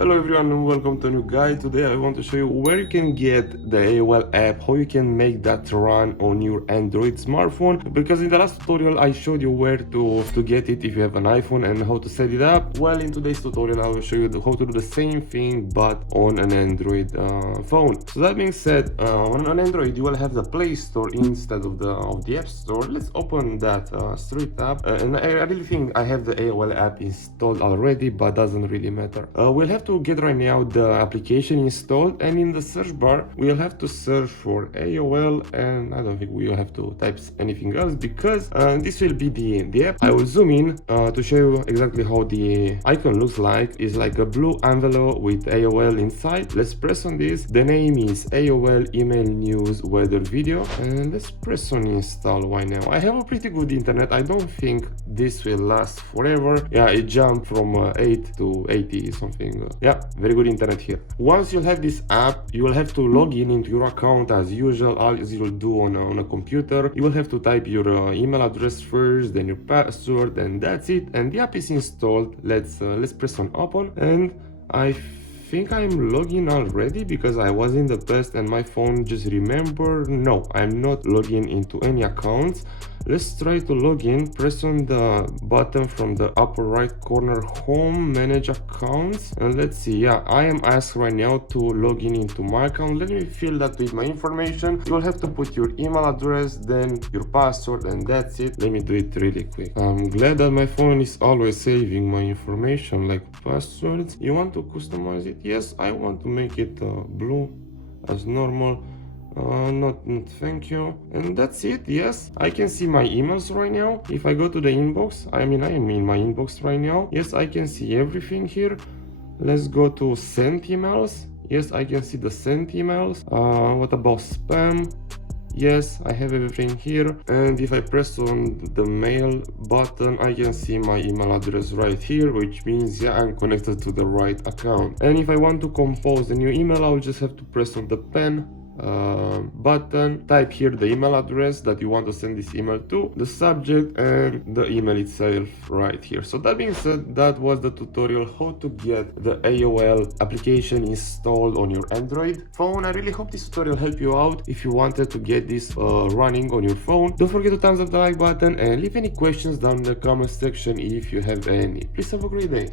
Hello everyone and welcome to a new guide. Today I want to show you where you can get the AOL app, how you can make that run on your Android smartphone, because in the last tutorial I showed you where to get it if you have an iPhone and how to set it up. Well, in today's tutorial I will show you how to do the same thing but on an Android phone. So that being said, on an Android you will have the Play Store instead of the App Store. Let's open that Street app, and I really think I have the AOL app installed already, but doesn't really matter. We'll have to get right now the application installed, and in the search bar we'll have to search for AOL, and I don't think we'll have to type anything else because this will be the app. I will zoom in to show you exactly how the icon looks like. It's like a blue envelope with AOL inside. Let's press on this. The name is AOL email news weather video, and let's press on install. Why now? I have a pretty good internet. I don't think this will last forever. Yeah, it jumped from 8 to 80 something. Yeah, very good internet here. Once you have this app, you will have to log in into your account as usual, as you will do on a computer. You will have to type your email address first, then your password, and that's it. And the app is installed. Let's press on open, and I think I'm logging already because I was in the past and my phone just remember. No, I'm not logging into any accounts. Let's try to log in. Press on the button from the upper right corner, home, manage accounts, and let's see. Yeah, I am asked right now to log in into my account. Let me fill that with my information. You will have to put your email address, then your password, and that's it. Let me do it really quick. I'm glad that my phone is always saving my information like passwords. You want to customize it? Yes, I want to make it blue as normal. Not thank you. And that's it. Yes, I can see my emails right now. If I go to the inbox, I am in my inbox right now. Yes, I can see everything here. Let's go to sent emails. Yes, I can see the sent emails. What about spam? Yes, I have everything here. And if I press on the mail button, I can see my email address right here, which means yeah, I'm connected to the right account. And if I want to compose a new email, I'll just have to press on the pen button, type here the email address that you want to send this email to, the subject, and the email itself right here. So that being said, that was the tutorial how to get the AOL application installed on your Android phone. I really hope this tutorial helped you out. If you wanted to get this running on your phone, don't forget to thumbs up the like button and leave any questions down in the comment section if you have any. Please have a great day.